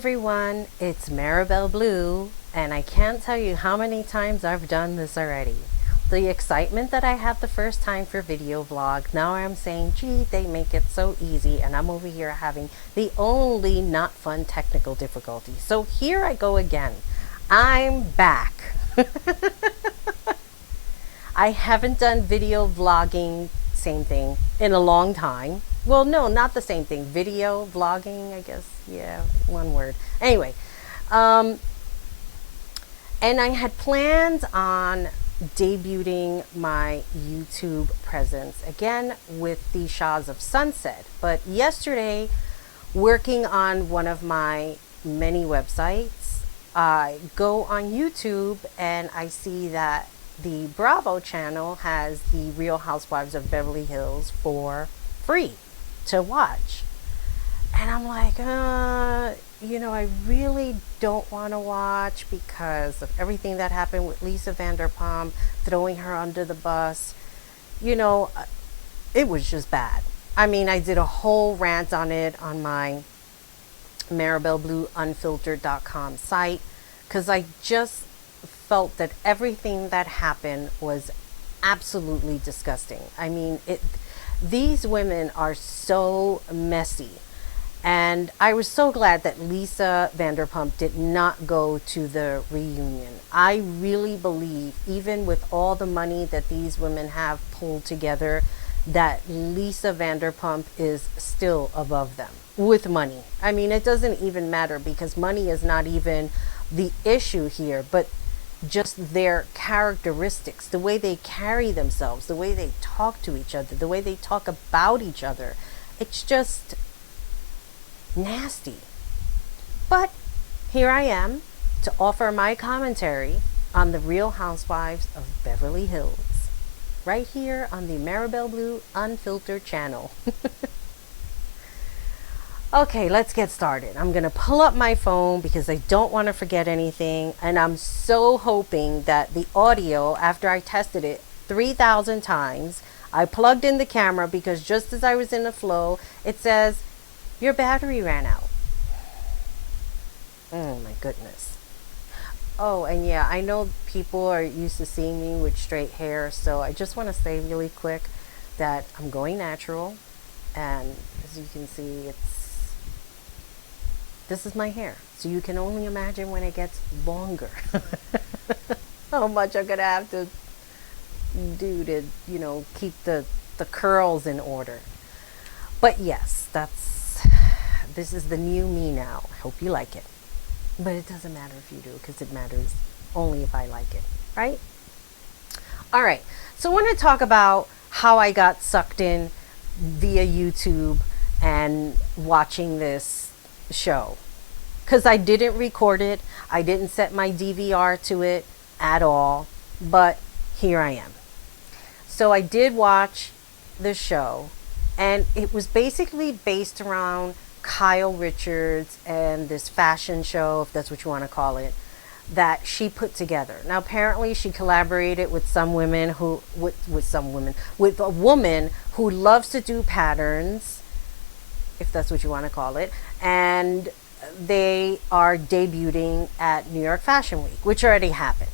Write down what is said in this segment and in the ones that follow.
everyone, it's Maribel Blue, and I can't tell you how many times I've done this already. The excitement that I had the first time for video vlog, now I'm saying, gee, they make it so easy, and I'm over here having the only not fun technical difficulty. So here I go again. I'm back. I haven't done video vlogging, same thing, in a long time. Well, no, not the same thing. Video vlogging, I guess. Yeah, one word. Anyway, and I had planned on debuting my YouTube presence again with the Shahs of Sunset. But yesterday, working on one of my many websites, I go on YouTube and I see that the Bravo channel has the Real Housewives of Beverly Hills for free to watch. And I'm like, I really don't want to watch because of everything that happened with Lisa Vanderpump, throwing her under the bus. It was just bad. I mean, I did a whole rant on it on my maribelblueunfiltered.com site because I just felt that everything that happened was absolutely disgusting. I mean, these women are so messy. And I was so glad that Lisa Vanderpump did not go to the reunion. I really believe, even with all the money that these women have pulled together, that Lisa Vanderpump is still above them with money. I mean, it doesn't even matter because money is not even the issue here, but just their characteristics, the way they carry themselves, the way they talk to each other, the way they talk about each other. It's just nasty. But here I am to offer my commentary on the Real Housewives of Beverly Hills, right here on the Maribel Blue Unfiltered channel. Okay, let's get started. I'm going to pull up my phone because I don't want to forget anything. And I'm so hoping that the audio, after I tested it 3,000 times, I plugged in the camera because just as I was in the flow, it says, your battery ran out. Oh my goodness. Oh, and yeah, I know people are used to seeing me with straight hair. So I just want to say really quick that I'm going natural. And as you can see, this is my hair. So you can only imagine when it gets longer how much I'm gonna have to do to, keep the curls in order. But yes, this is the new me now. I hope you like it. But it doesn't matter if you do, because it matters only if I like it, right? All right, so I want to talk about how I got sucked in via YouTube and watching this show, because I didn't record it. I didn't set my DVR to it at all, but here I am. So I did watch the show, and it was basically based around Kyle Richards and this fashion show, if that's what you want to call it, that she put together. Now apparently she collaborated with some women with a woman who loves to do patterns, if that's what you want to call it, and they are debuting at New York Fashion Week, which already happened.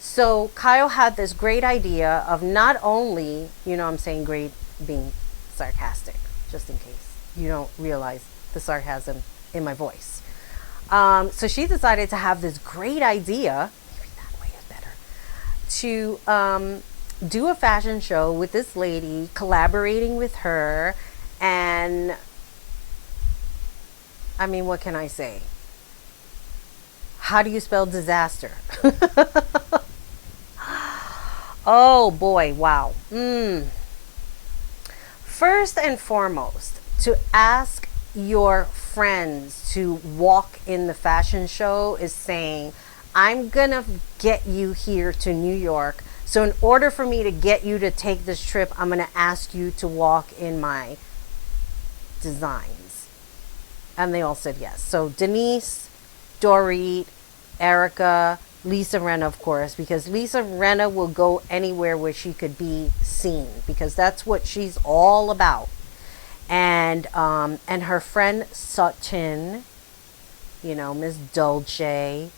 So Kyle had this great idea of not only, I'm saying great being sarcastic, just in case you don't realize the sarcasm in my voice. So she decided to have this great idea, maybe that way is better, to do a fashion show with this lady, collaborating with her, and I mean, what can I say? How do you spell disaster? Oh boy, wow. First and foremost, to ask your friends to walk in the fashion show is saying, I'm gonna get you here to New York. So in order for me to get you to take this trip, I'm gonna ask you to walk in my designs. And they all said yes. So Denise, Dorit, Erica, Lisa Rinna, of course, because Lisa Rinna will go anywhere where she could be seen, because that's what she's all about. And her friend Sutton, Miss Dolce.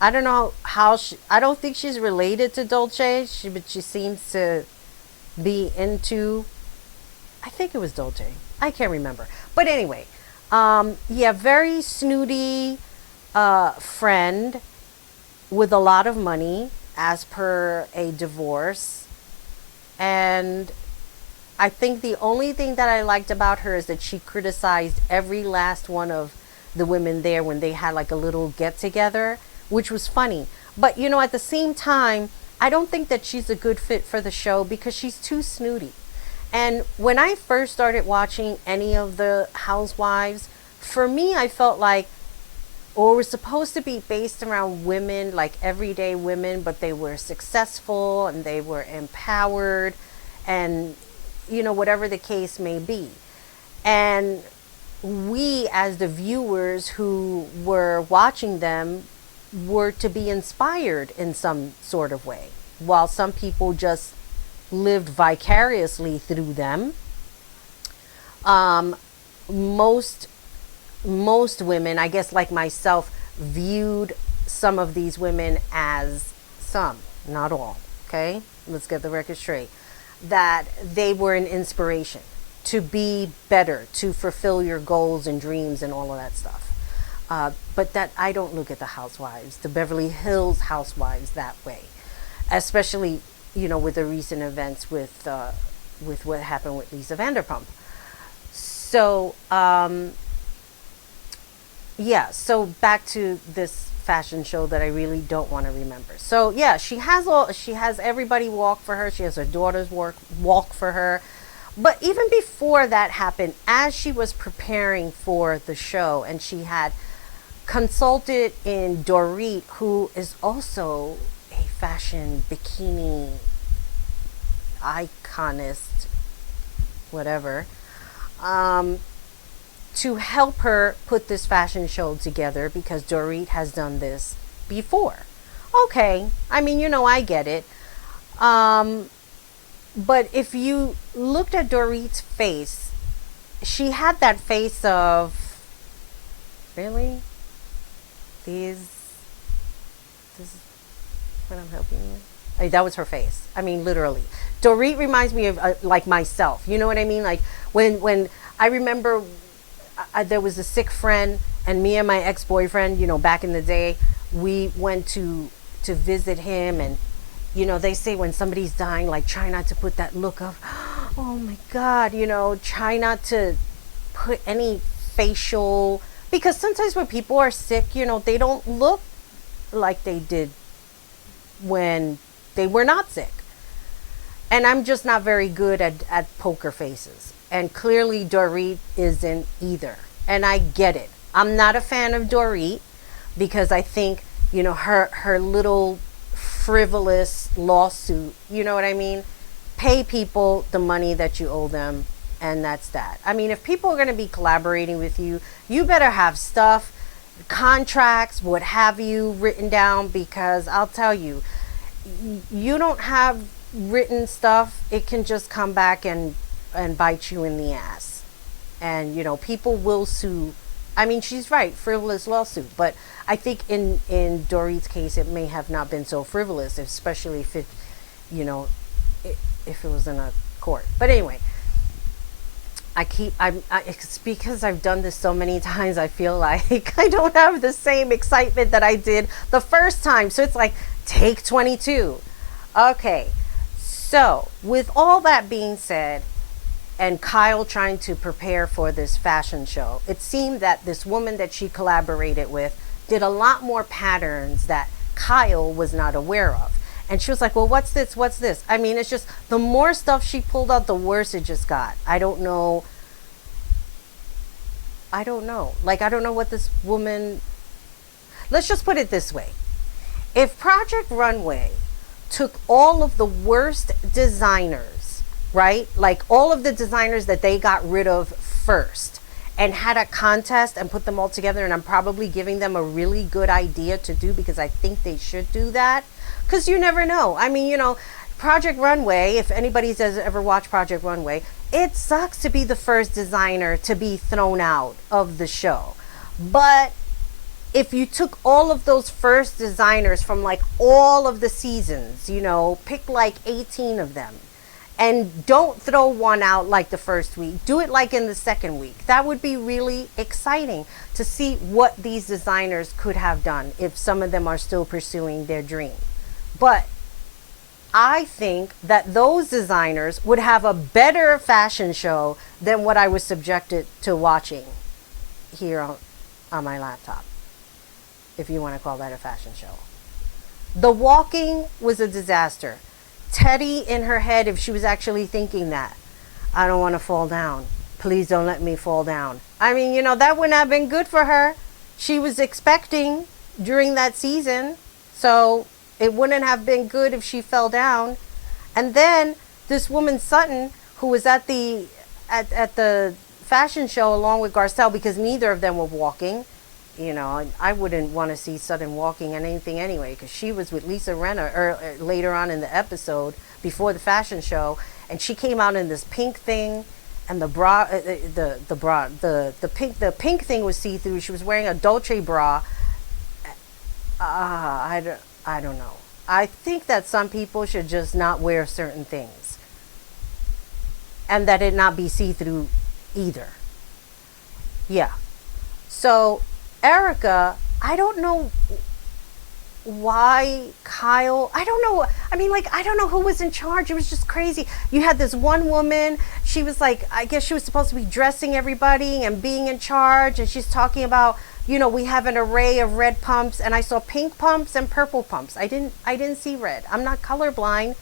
I don't know how I don't think she's related to Dolce, but she seems to be into, I think it was Dolce. I can't remember. But anyway, yeah, very snooty friend with a lot of money as per a divorce. And I think the only thing that I liked about her is that she criticized every last one of the women there when they had like a little get together, which was funny. But at the same time, I don't think that she's a good fit for the show because she's too snooty. And when I first started watching any of the Housewives, for me, I felt like, or was supposed to be based around women, like everyday women, but they were successful and they were empowered and, whatever the case may be. And we, as the viewers who were watching them, were to be inspired in some sort of way, while some people just lived vicariously through them. Um, most most women, I guess like myself, viewed some of these women as some, not all, okay? Let's get the record straight. That they were an inspiration to be better, to fulfill your goals and dreams and all of that stuff. But that I don't look at the housewives, the Beverly Hills housewives that way, especially, with the recent events with what happened with Lisa Vanderpump. So, yeah, so back to this fashion show that I really don't want to remember. So yeah, she has everybody walk for her. She has her daughters walk for her. But even before that happened, as she was preparing for the show, and she had consulted in Dorit, who is also a fashion bikini iconist, whatever, to help her put this fashion show together because Dorit has done this before. Okay, I mean, I get it. But if you looked at Dorit's face, she had that face of, really? This is what I'm helping you with? That was her face. I mean, literally. Dorit reminds me of like myself. You know what I mean? Like when I remember there was a sick friend, and me and my ex-boyfriend, back in the day, we went to visit him, and they say when somebody's dying, like, try not to put that look of, oh my God, try not to put any facial, because sometimes when people are sick, they don't look like they did when they were not sick. And I'm just not very good at poker faces. And clearly Dorit isn't either. And I get it. I'm not a fan of Dorit because I think, her little frivolous lawsuit, you know what I mean? Pay people the money that you owe them, and that's that. I mean, if people are going to be collaborating with you, you better have stuff, contracts, what have you, written down, because I'll tell you, you don't have written stuff, it can just come back and bite you in the ass. And people will sue. I mean, she's right, frivolous lawsuit, but I think in Dorit's case it may have not been so frivolous, especially if it if it was in a court. But anyway, it's because I've done this so many times, I feel like I don't have the same excitement that I did the first time. So it's like take 22. Okay, so with all that being said, and Kyle trying to prepare for this fashion show, it seemed that this woman that she collaborated with did a lot more patterns that Kyle was not aware of. And she was like, well, what's this? What's this? I mean, it's just the more stuff she pulled out, the worse it just got. I don't know. Like, I don't know what this woman... Let's just put it this way. If Project Runway took all of the worst designers, right? Like all of the designers that they got rid of first, and had a contest and put them all together, and I'm probably giving them a really good idea to do because I think they should do that, because you never know. I mean, Project Runway, if anybody's ever watched Project Runway, it sucks to be the first designer to be thrown out of the show. But if you took all of those first designers from like all of the seasons, pick like 18 of them, and don't throw one out like the first week, do it like in the second week. That would be really exciting to see what these designers could have done if some of them are still pursuing their dream. But I think that those designers would have a better fashion show than what I was subjected to watching here on my laptop, if you want to call that a fashion show. The walking was a disaster. Teddy, in her head, if she was actually thinking that, I don't want to fall down. Please don't let me fall down. I mean, that wouldn't have been good for her. She was expecting during that season, so it wouldn't have been good if she fell down. And then this woman Sutton, who was at the fashion show along with Garcelle, because neither of them were walking. I wouldn't want to see Sutton walking and anything anyway, because she was with Lisa Renner later on in the episode before the fashion show, and she came out in this pink thing, and the bra, the pink thing was see through. She was wearing a Dolce bra. I don't know. I think that some people should just not wear certain things, and that it not be see through either. Yeah. So Erica, I don't know why Kyle, I don't know. I mean, I don't know who was in charge. It was just crazy. You had this one woman, she was like, I guess she was supposed to be dressing everybody and being in charge. And she's talking about, we have an array of red pumps, and I saw pink pumps and purple pumps. I didn't see red. I'm not colorblind.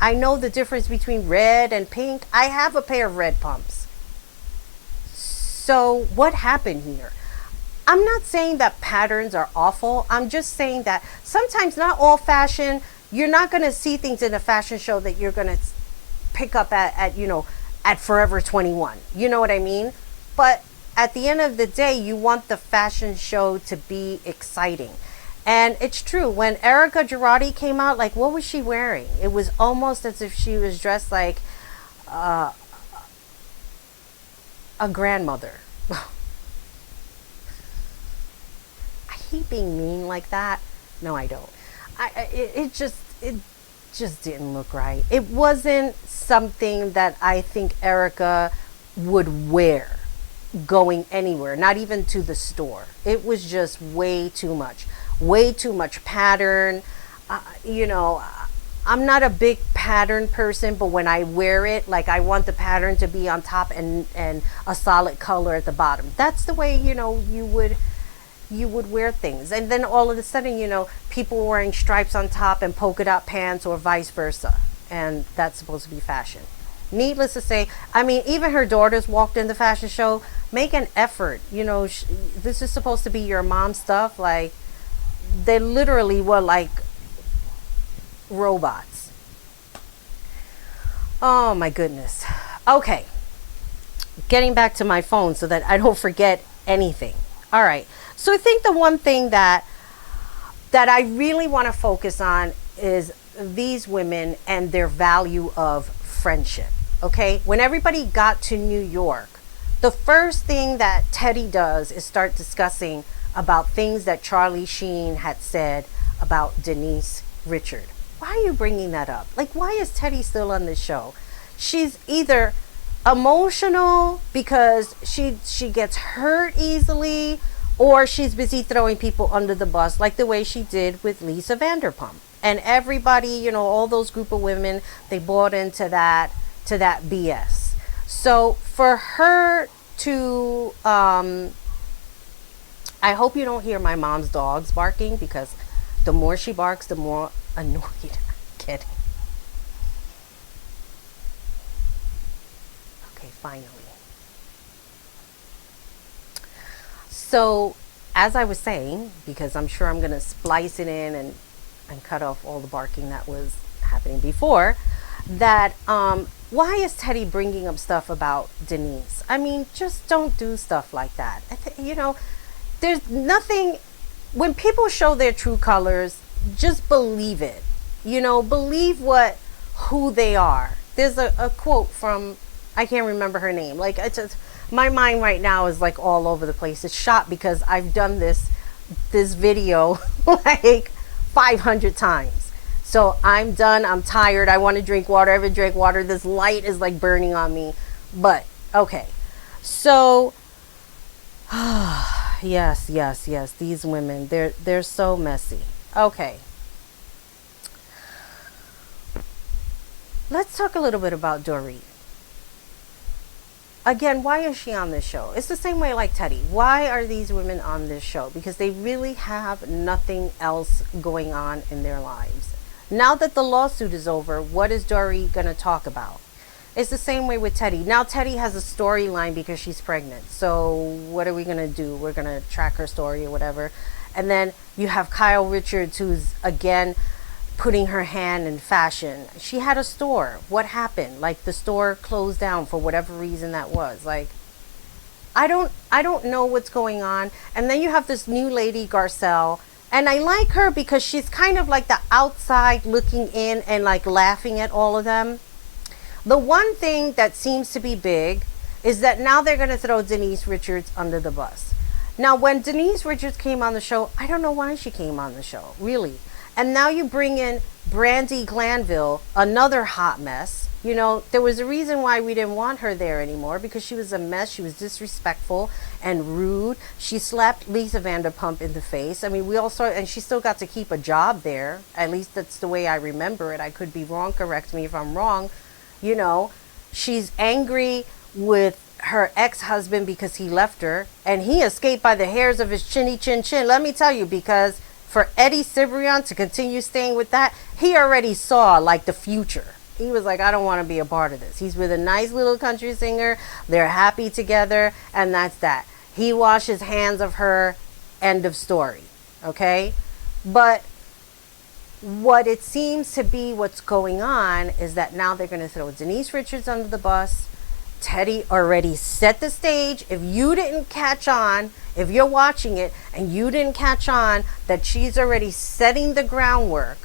I know the difference between red and pink. I have a pair of red pumps. So what happened here? I'm not saying that patterns are awful. I'm just saying that sometimes not all fashion, you're not going to see things in a fashion show that you're going to pick up at Forever 21. You know what I mean? But at the end of the day, you want the fashion show to be exciting. And it's true. When Erica Girardi came out, what was she wearing? It was almost as if she was dressed like a grandmother. Hate being mean like that. No, I don't. It just didn't look right. It wasn't something that I think Erica would wear going anywhere, not even to the store. It was just way too much pattern. I'm not a big pattern person, but when I wear it, I want the pattern to be on top and a solid color at the bottom. That's the way, you would wear things. And then all of a sudden, people wearing stripes on top and polka dot pants, or vice versa. And that's supposed to be fashion. Needless to say, I mean, even her daughters walked in the fashion show. Make an effort. This is supposed to be your mom stuff. They literally were like robots. Oh my goodness. Okay. Getting back to my phone so that I don't forget anything. All right. So I think the one thing that I really want to focus on is these women and their value of friendship. Okay? When everybody got to New York, the first thing that Teddy does is start discussing about things that Charlie Sheen had said about Denise Richard. Why are you bringing that up? Why is Teddy still on this show? She's either emotional because she gets hurt easily, or she's busy throwing people under the bus, like the way she did with Lisa Vanderpump. And everybody, all those group of women, they bought into that BS. So for her to, I hope you don't hear my mom's dogs barking, because the more she barks, the more annoyed I'm getting. Okay, finally. So, as I was saying, because I'm sure I'm going to splice it in and cut off all the barking that was happening before, that why is Teddy bringing up stuff about Denise? I mean, just don't do stuff like that. There's nothing, when people show their true colors, just believe it. Believe who they are. There's a quote from, I can't remember her name. My mind right now is all over the place. It's shot because I've done this, this video like 500 times. So I'm done. I'm tired. I want to drink water. I haven't drank water. This light is like burning on me. But okay. So yes. These women, they're so messy. Okay. Let's talk a little bit about Dorit. Again, why is she on this show? It's the same way like Teddy. Why are these women on this show? Because they really have nothing else going on in their lives. Now that the lawsuit is over, what is Dorit going to talk about? It's the same way with Teddy. Now Teddy has a storyline because she's pregnant. So what are we going to do? We're going to track her story or whatever. And then you have Kyle Richards, who's again putting her hand in fashion. She had a store. What happened? Like the store closed down for whatever reason that was. Like I don't know what's going on. And then you have this new lady, Garcelle, and I like her because she's kind of like the outside looking in and like laughing at all of them. The one thing that seems to be big is that now they're going to throw Denise Richards under the bus. Now, when Denise Richards came on the show, I don't know why she came on the show, really. And now you bring in Brandi Glanville, another hot mess. You know, there was a reason why we didn't want her there anymore, because she was a mess. She was disrespectful and rude. She slapped Lisa Vanderpump in the face. I mean, we all saw, and she still got to keep a job there. At least that's the way I remember it. I could be wrong. Correct me if I'm wrong. You know, she's angry with her ex-husband because he left her, and he escaped by the hairs of his chinny chin chin. Let me tell you, because for Eddie Cibrian to continue staying with that, he already saw like the future. He was like, I don't want to be a part of this. He's with a nice little country singer. They're happy together, and that's that. He washed his hands of her. End of story. Okay? But what it seems to be what's going on is that now they're going to throw Denise Richards under the bus. Teddy already set the stage. If you didn't catch on, if you're watching it and you didn't catch on, that she's already setting the groundwork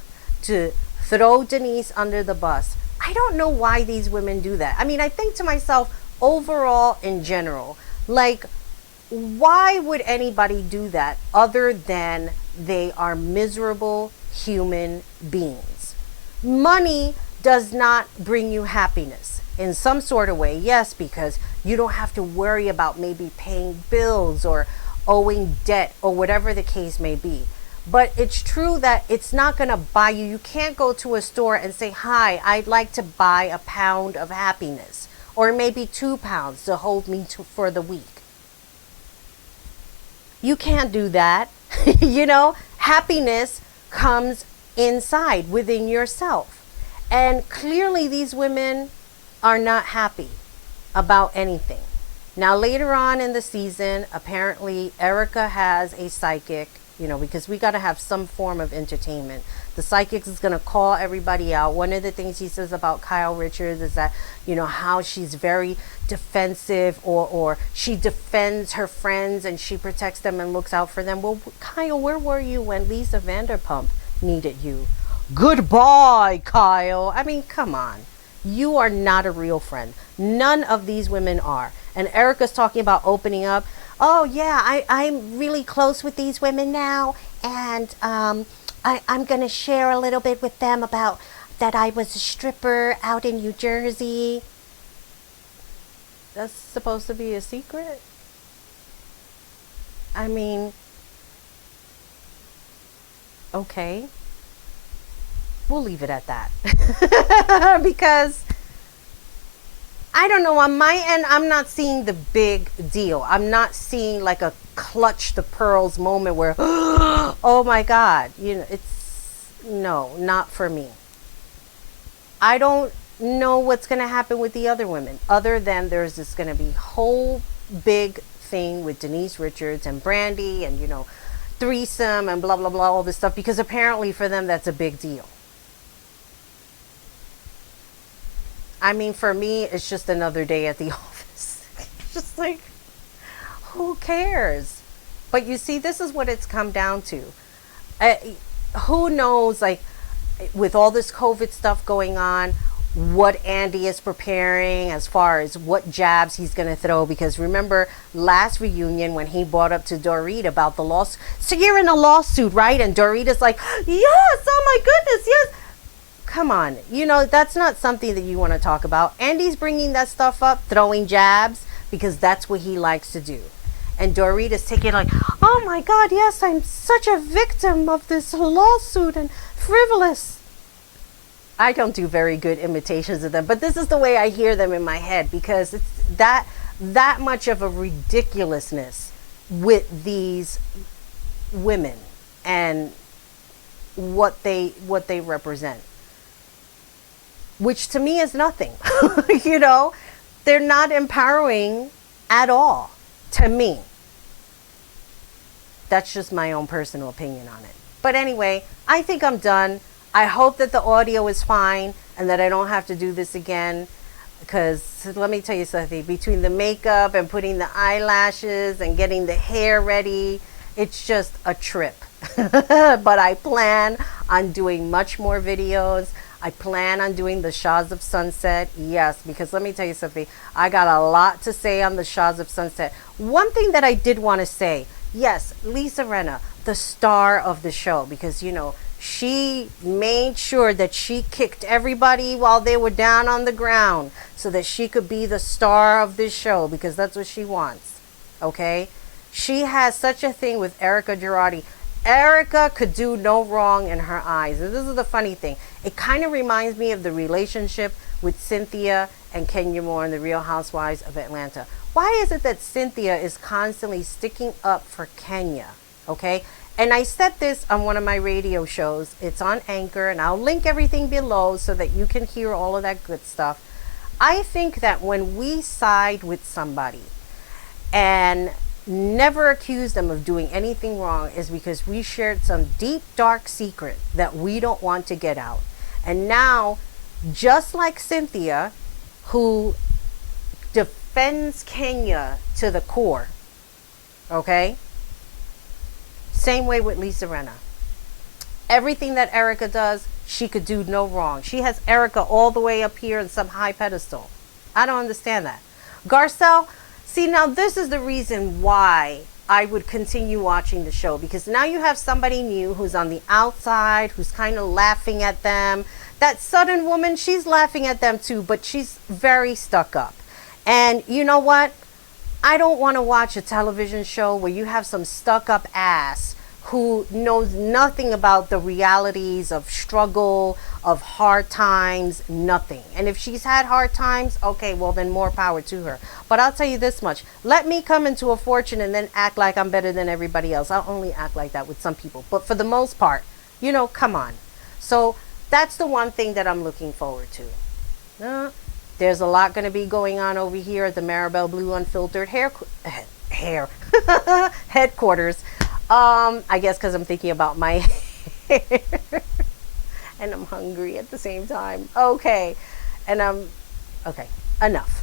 to throw Denise under the bus. I don't know why these women do that. I mean, I think to myself, overall, in general, like, why would anybody do that other than they are miserable human beings? Money does not bring you happiness in some sort of way. Yes, because you don't have to worry about maybe paying bills or owing debt or whatever the case may be. But it's true that it's not going to buy you. You can't go to a store and say, hi, I'd like to buy a pound of happiness, or maybe 2 pounds to hold me for the week. You can't do that. You know, happiness comes inside within yourself. And clearly these women are not happy about anything. Now, later on in the season, apparently Erica has a psychic, you know, because we got to have some form of entertainment. The psychic is going to call everybody out. One of the things he says about Kyle Richards is that, you know, how she's very defensive, or she defends her friends and she protects them and looks out for them. Well, Kyle, where were you when Lisa Vanderpump needed you? Goodbye, Kyle. I mean, come on. You are not a real friend. None of these women are. And Erica's talking about opening up. Oh, yeah, I'm really close with these women now. And I'm going to share a little bit with them about that I was a stripper out in New Jersey. That's supposed to be a secret? I mean, okay. We'll leave it at that. Because I don't know, on my end, I'm not seeing the big deal. I'm not seeing like a clutch the pearls moment where, oh my God, you know, no, not for me. I don't know what's going to happen with the other women, other than there's just going to be whole big thing with Denise Richards and Brandi and, you know, threesome and blah, blah, blah, all this stuff, because apparently for them, that's a big deal. I mean, for me, it's just another day at the office. Just like, who cares? But you see, this is what it's come down to. Who knows, like, with all this COVID stuff going on, what Andy is preparing as far as what jabs he's going to throw. Because remember last reunion when he brought up to Dorit about the lawsuit. So you're in a lawsuit, right? And Dorit is like, yes, oh my goodness, yes. Come on, that's not something that you want to talk about. Andy's bringing that stuff up, throwing jabs, because that's what he likes to do. And Dorit is taking like, oh my God, yes, I'm such a victim of this lawsuit and frivolous. I don't do very good imitations of them, but this is the way I hear them in my head, because it's that much of a ridiculousness with these women and what they represent, which to me is nothing. They're not empowering at all to me. That's just my own personal opinion on it. But anyway, I think I'm done. I hope that the audio is fine and that I don't have to do this again, because let me tell you something, between the makeup and putting the eyelashes and getting the hair ready, it's just a trip. But I plan on doing much more videos. I plan on doing the Shahs of Sunset. Yes, because let me tell you something, I got a lot to say on the Shahs of Sunset. One thing that I did want to say, yes, Lisa Rinna, the star of the show, because she made sure that she kicked everybody while they were down on the ground so that she could be the star of this show, because that's what she wants. Okay? She has such a thing with Erica Girardi. Erica could do no wrong in her eyes. And this is the funny thing. It kind of reminds me of the relationship with Cynthia and Kenya Moore in the Real Housewives of Atlanta. Why is it that Cynthia is constantly sticking up for Kenya? Okay? And I said this on one of my radio shows. It's on Anchor, and I'll link everything below so that you can hear all of that good stuff. I think that when we side with somebody and never accuse them of doing anything wrong is because we shared some deep, dark secret that we don't want to get out. And now, just like Cynthia, who defends Kenya to the core, okay? Same way with Lisa Rinna. Everything that Erica does, she could do no wrong. She has Erica all the way up here in some high pedestal. I don't understand that. Garcelle, see, now this is the reason why I would continue watching the show, because now you have somebody new who's on the outside, who's kind of laughing at them. That Southern woman, she's laughing at them too, but she's very stuck up. And you know what? I don't want to watch a television show where you have some stuck up ass who knows nothing about the realities of struggle, of hard times, nothing. And if she's had hard times, okay, well then more power to her. But I'll tell you this much. Let me come into a fortune and then act like I'm better than everybody else. I'll only act like that with some people. But for the most part, come on. So that's the one thing that I'm looking forward to. There's a lot going to be going on over here at the Maribel Blue Unfiltered hair headquarters. I guess because I'm thinking about my hair and I'm hungry at the same time. Okay. Okay, enough.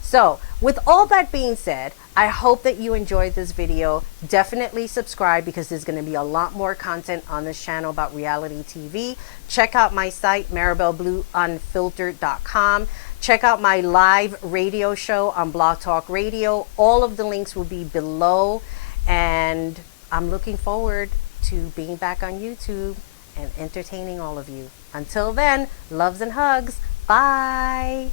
So with all that being said, I hope that you enjoyed this video. Definitely subscribe, because there's going to be a lot more content on this channel about reality TV. Check out my site, maribelblueunfiltered.com. Check out my live radio show on Blog Talk Radio. All of the links will be below. And I'm looking forward to being back on YouTube and entertaining all of you. Until then, loves and hugs. Bye.